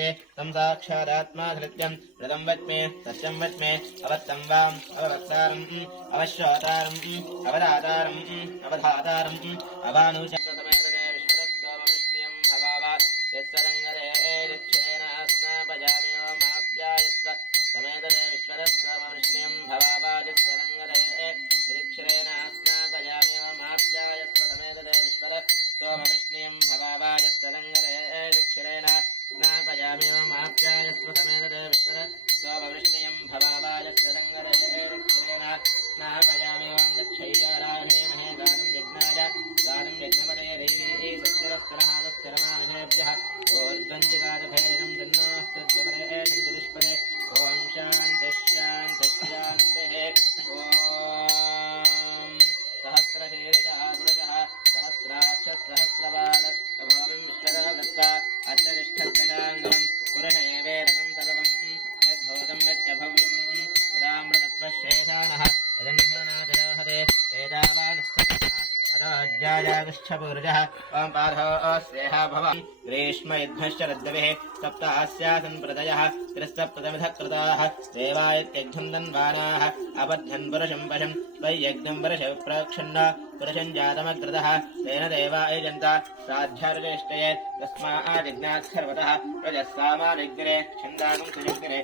भवते तं साक्षादात्मा धृत्यं ऋतं वच्मे सत्यं वच्मे अवत्तं वाम् अववक्तारम् अवश्रोतारम् अवदातारम् अवधातारम् अवानुचक्रसमेतते विश्वतस्त्वमवृष्ण्यं भवावा यस्सरङ्गरे दिक्षेण स्नापयामेव माप्यायस्व समेतते विश्वतस्त्वमवृष्ण्यं भवावा यस्सरङ्गरे दिक्षेण स्नापयामेव माप्यायस्व समेतते विश्वतस्त्वमवृष्ण्यं भवावा यस्सरङ्गरे दिक्षेण स्नापयामेव माप्यायस्व समेतते विश्वतस्त्वमवृष्ण्यं भवावा यस्सरङ्गरे दिक्षेण स्नापयामेव दक्षय्याराहिणे महे गानं यज्ञाय गानं यज्ञपते दैवी सत्यरस्तरहादस्तरमानहेभ्यः ऊर्ध्वञ्जिगादभैरनं तन्नोऽस्तद्यपरे नञ्जलिष्पदे ॐ शान्तिः शान्तिः शान्तिः ॐ सहस्रशीर्षः पुरुषः सहस्राक्षः सहस्रपाद स्वभावं विश्वदावृत्वा अत्यतिष्ठत्तशाङ्गं पुरुष एवेदकं सर्वं यद्भूतं यच्च भव्यं तदामृतत्वशेषानः यदन्धनातिरोहते एतावानस्तमः अतोऽज्यायागुच्छपूर्जः ॐ पाधो स्नेहा भवन् ग्रीष्म यद्मश्च रद्दविः सप्तास्यासन् प्रदयः त्रिसप्तमिधः कृताः देवायत्यघ्नं दन्वानाः अपध्यन् पुरुषं वशं त्वय्यज्ञं वर्षप्रक्षण्ण पुरुषं जातमग्रतः तेन देवा यजन्त श्राद्ध्यर्जेष्टये तस्मादिज्ञात् सर्वतः रजस्सामादिग्निरे छन्दानं सुजग्निरे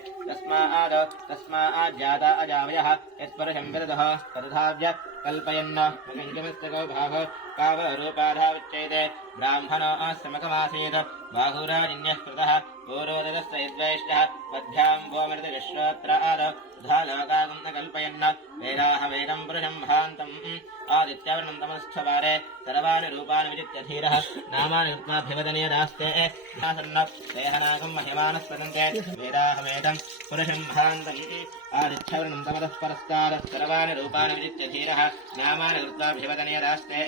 तस्माज्जाता अजावयः यत्पुरुषं विदधः तदधाव्य कल्पयन्न मगञ्जमस्तको भागो कावरूपाधाविच्येते ब्राह्मणो समकमासीत् बाहुराजिन्यः कृतः पूर्वोदरस्य यद्वैष्टः पद्भ्यां भोमृतविश्वोत्र आदौ तथा लोकागं न कल्पयन्न वेदाहमेदं पुरुषं भान्तम् आदित्यवर्णं तमस्थवारे सर्वाणि रूपाणि विजित्य धीरः नामानि कृत्वाभिवदनीयदास्ते भासन्न देहनागं महिमानस्पदन्ते वेदाहमेदं पुरुषं भान्तम् आदित्यवर्णं तमतः परस्तारः सर्वाणि रूपाणि विजित्य धीरः नामानि कृत्वाभिवदनीयदास्ते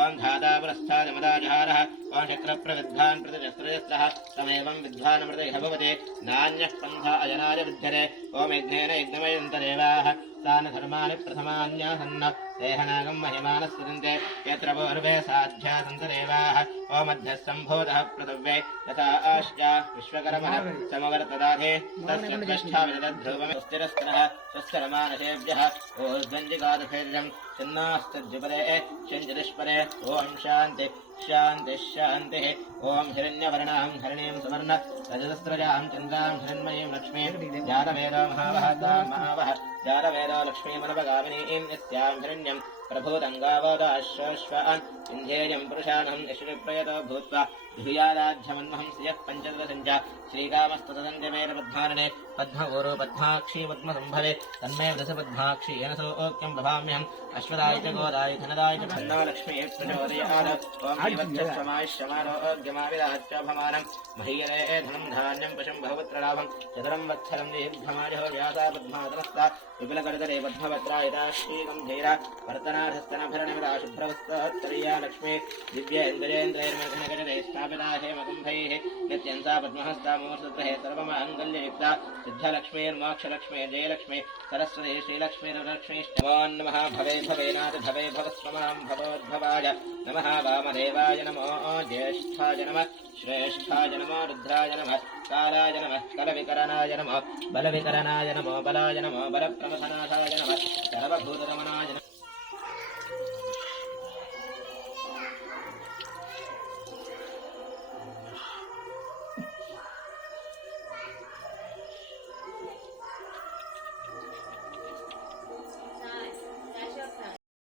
ॐ धाता पुरस्तादमदाजहारः ॐ चक्रप्रविद्वान् प्रतिजस्त्रजस्रः तमेवं विद्वानमृतैः भवति नान्यः पन्था अजनाय विद्यते ॐ यज्ञेन यज्ञमयन्तदेवाः तान् धर्माणि प्रथमान्यासन्न देहनागं महिमानस्सुदन्ते यत्र पूर्वे साध्या सन्त देवाः ॐ मध्यः सम्भूतः पृथिव्यै यथा आश्चा विश्वकर्मः समवर्तदाधे तस्य त्वष्ठा विदध्रुवं स्थिरस्तरः स्वस्करमानशेभ्यः ऊर्ध्वञ्जिगादभैर्यं छिन्नास्तद्युपदे शञ्जलिष्पदे ॐ शान्तिः शान्तिः शान्तिः ॐ हिरण्यवर्णां हरिणीं सुवर्ण रजतस्रजां चन्द्रां हिरण्मयीं लक्ष्मीं जातवेदो महावहतां महावः जातवेदो लक्ष्मीमनपगामिनीं नित्यां हिरण्यं प्रभूतङ्गावदाश्वश्वान् इन्ध्येयं पुरुषाणं यशुप्रयतो भूत्वा धियादाध्यमन्महं श्रियः पञ्चदशञ्च श्रीकामस्तदञ्जमेरपद्मारणे पद्मवोरो पद्माक्षी पद्मसम्भवे तन्मे वृषपद्माक्षी येन सोऽक्यं भवाम्यहम् अश्वदाय च गोदाय धनदाय च भन्ना लक्ष्मीः प्रचोदयात् ॐ देवच्छमायश्यमारोग्यमाविदाच्यभमानं महीयरे धनं धान्यं पशुं बहुपुत्रलाभं चतुरं वत्सरं दीर्घमायुः व्यासा पद्मातनस्ता विपुलकरतरे पद्मवत्रायिता श्रीगम्भीरा वर्तनाधस्तनभरणमिदा शुभ्रवस्त्रोत्तरीया लक्ष्मी दिव्येन्द्रेन्द्रैर्मघनगजरे स्थापिता हेमकुम्भैः नित्यन्ता पद्महस्ता मूर्धग्रहे सर्वमाङ्गल्ययुक्ता सिद्धलक्ष्मीर्मोक्षलक्ष्मी जयलक्ष्मी सरस्वती श्रीलक्ष्मीर्लक्ष्मीष्टमो नमः भवे भवेनाथ भवे भवस्वमां भवोद्भवाय नमः वामदेवाय नमो ज्येष्ठाय नमः श्रेष्ठाय नमो रुद्राय नमः कालाय नमः कलविकरणाय नमः बलविकरणाय नमो बलाय नमो बलप्रमथनाथाय नमः सर्वभूतरमणाय नमः